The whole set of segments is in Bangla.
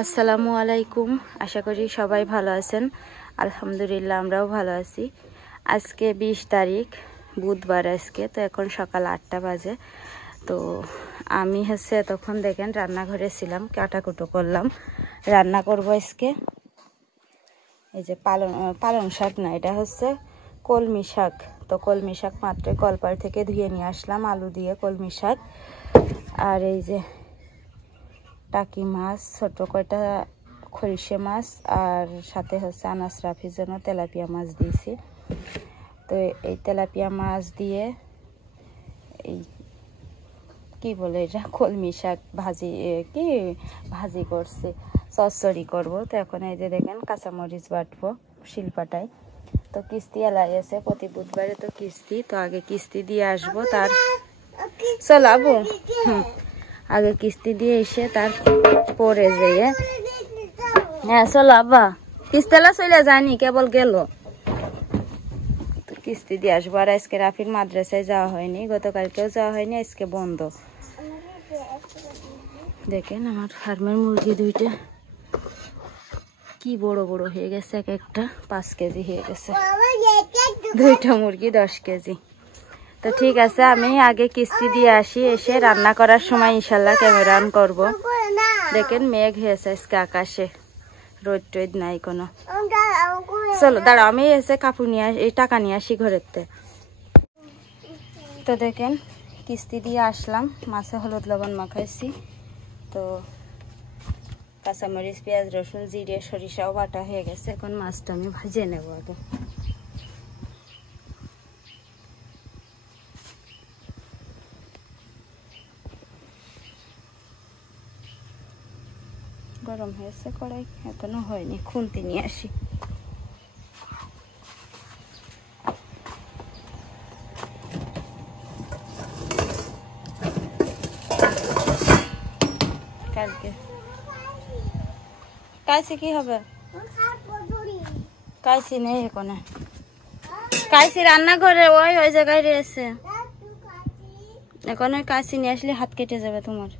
আসসালামু আলাইকুম। আশা করি সবাই ভালো আছেন। আলহামদুলিল্লাহ আমরাও ভালো আছি। আজকে 20 তারিখ বুধবার আজকে, তো এখন সকাল 8টা বাজে। তো আমি তখন দেখেন রান্নাঘরে ছিলাম, কাটাকুটো করলাম। রান্না করব আজকে এই যে পালং শাক না, এটা কলমি শাক। তো কলমি শাক মাত্র কলপাড় থেকে ধুয়ে নিয়ে আসলাম, আলু দিয়ে কলমি শাক। আর এই যে টাকি মাছ, ছোট কয়টা খরিশে মাছ, আর সাথে আনাস রাফির জন্য তেলাপিয়া মাছ দিয়েছি। তো এই তেলাপিয়া মাছ দিয়ে এই কি বলে এটা কলমি শাক ভাজি করছি, চচ্চড়ি করব। তো এখন এই যে দেখেন কাঁচামরিচ বাটবো শিলপাটায়। তো কিস্তি এলাই আছে, প্রতি বুধবারে তো কিস্তি। তো আগে কিস্তি দিয়ে আসবো, তার চলাবো আগে কিস্তি দিয়ে এসে তারপরে যেয়ে হ্যাঁ চলো আব্বা, কিস্তেলা চলে যায়নি, কেবল গেল। তো কিস্তি দিয়ে আসবো। আর আজকে রাফির মাদ্রাসায় যাওয়া হয়নি, গতকালকেও যাওয়া হয়নি, আজকে বন্ধ। দেখেন আমার ফার্মের মুরগি দুইটা কি বড় বড় হয়ে গেছে, এক একটা 5 কেজি হয়ে গেছে। দুইটা মুরগি 10 কেজি। তো ঠিক আছে, আমি আগে কিস্তি দিয়ে আসি, এসে রান্না করার সময় ইনশাল্লাহ ক্যামেরা অন করবো। দেখেন মেঘ হয়েছে আজকে আকাশে, রোদ টোদ নাই কোনো। চলো দাঁড়াও, আমি কাপড় নিয়ে এই টাকা নিয়ে আসি ঘরেতে। তো দেখেন কিস্তি দিয়ে আসলাম, মাছে হলুদ লবণ মাখাইছি। তো কাঁচামরিচ পেঁয়াজ রসুন জিরে সরিষাও বাটা হয়ে গেছে। এখন মাছটা আমি ভাজে নেবো আগে। গরম হয়েছে কড়াই, এখনো হয়নি, খুন্তি নিয়ে আসি। কালকে কাইছি কি হবে, কাইছি নেই এখানে, কাইছি রান্নাঘরে ওই জায়গায় রয়েছে। এখন ওই কাইছি নিয়ে আসলে হাত কেটে যাবে তোমার।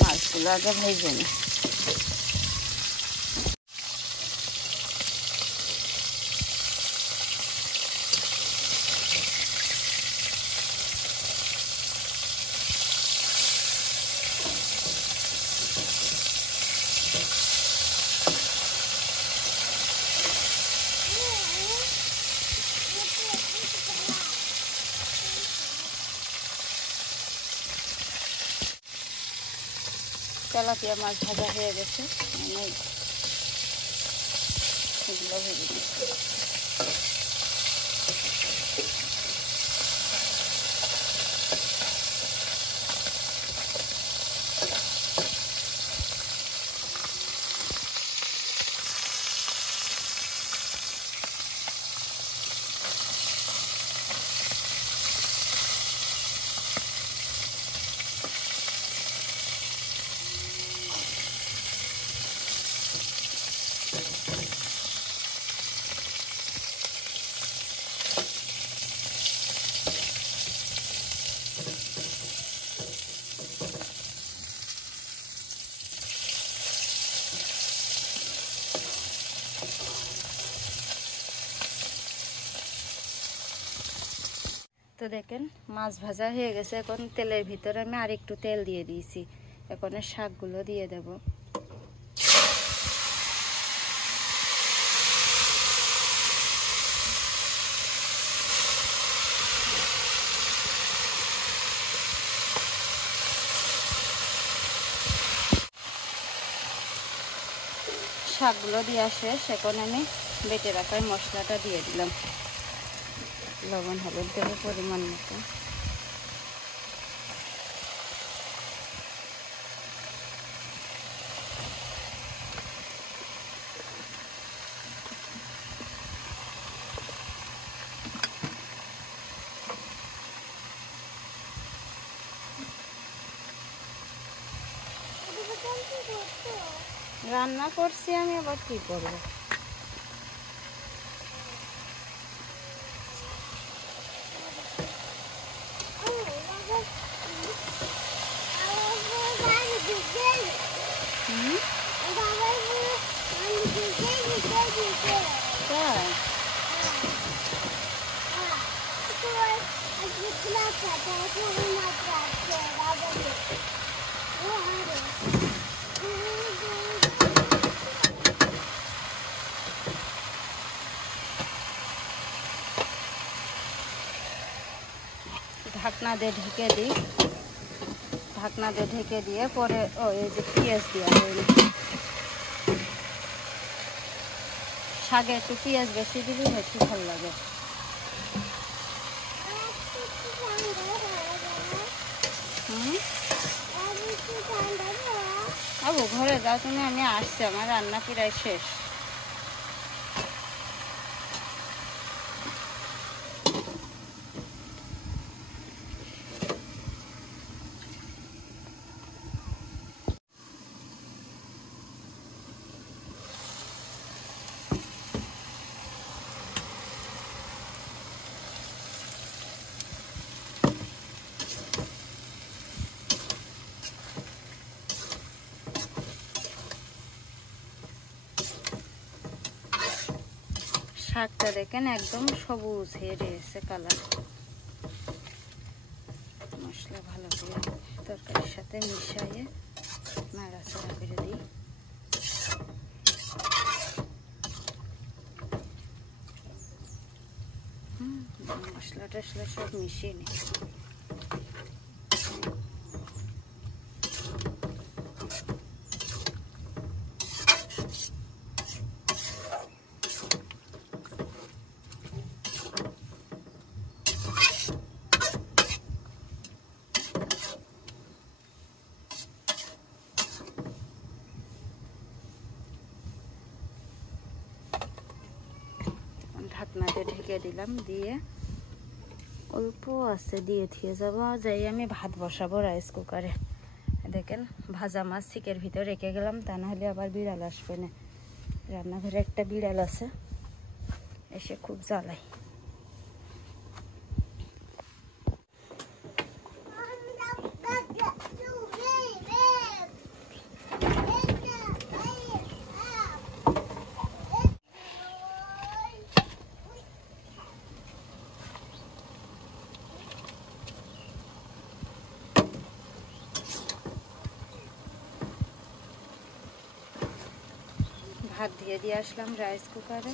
মাছগুলো আগে ভেজে নি। তেলাপিয়া মাছ ভাজা হয়ে গেছে, এগুলো ভেজে দিচ্ছি। তো দেখেন মাছ ভাজা হয়ে গেছে। এখন তেলের ভিতরে আমি আরেকটু তেল দিয়ে দিয়েছি। এখন শাকগুলো দিয়ে দেব। শাকগুলো দেওয়া শেষ, এখন আমি বেটে রাখার মশলাটা দিয়ে দিলাম। লবণ হলুদ দেব পরিমাণ মতো। রান্না করছি আমি, আবার কি করবো? ঢাকনা দিয়ে ঢেকে দিই, ঢাকনা দিয়ে ঢেকে দিয়ে পরে এই যে পেঁয়াজ দেওয়া হয়নি। শাকে একটু পেঁয়াজ বেশি দিলেই বেশি ভালো লাগে। আবু ঘরে যাও তুমি, আমি আসছি, আমার রান্না প্রায় শেষ। শাকটা দেখেন একদম সবুজ হয়ে রয়েছে কালার। মশলা ভালো করে তরকারির সাথে মিশিয়ে নাড়াচাড়া করে দিই। মশলা টশলা সব মিশিয়ে নিই। ঢাকনা দিয়ে ঢেকে দিলাম, দিয়ে অল্প আছে দিয়ে দিয়ে যাবো। যাই আমি ভাত বসাবো রাইস কুকারে। দেখেন ভাজা মাছ চিকের ভিতরে রেখে গেলাম, তা না হলে আবার বিড়াল আসবে না। রান্নাঘরে একটা বিড়াল আছে, এসে খুব জ্বালাই। ভাত দিয়ে আসলাম রাইস কুকারে।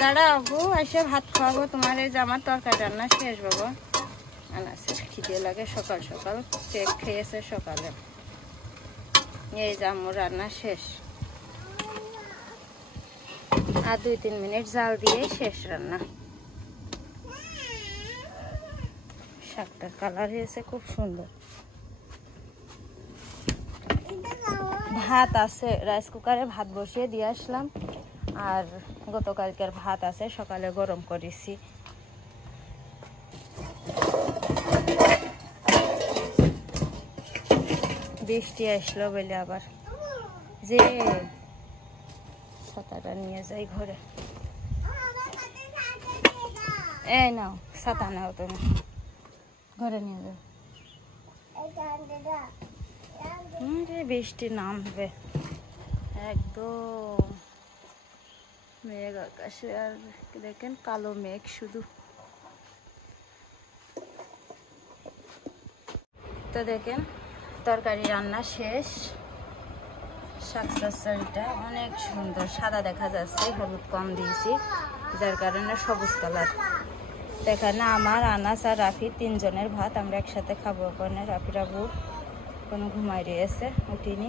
দাঁড়াও গো, এসে ভাত খাওয়াবো তোমার। এই যে আমার তরকারি রান্না শেষ বাবা। আনাসে খিদে লাগে সকাল সকাল, কেক খেয়েছে সকালে। এই যে আমার রান্না শেষ, আর 2-3 মিনিট জাল দিয়ে শেষ রান্না। শাকটার কালার হয়েছে খুব সুন্দর। ভাত আছে রাইস কুকারে, ভাত বসিয়ে দিয়ে আসলাম। আর গতকালকের ভাত আছে, সকালে গরম করেছি। বৃষ্টি আসলো বলে আবার যে ছাতাটা নিয়ে যাই ঘরে। এই নাও ছাতা, নাও তুমি ঘরে নিয়ে যাও। বৃষ্টি নামবে একদম, মেঘ আকাশে। আর দেখেন কালো মেঘ শুধু। তো দেখেন তরকারি রান্না শেষ। শাক তরকারিটা অনেক সুন্দর, সাদা দেখা যাচ্ছে, হলুদ কম দিয়েছি যার কারণে সবুজ কালার। এখানে আমার আনাস আর রাফি 3 জনের ভাত আমরা একসাথে খাবো। ওখানে রাফিরা বুট কোনো ঘুমাই রয়েছে, উঠিনি।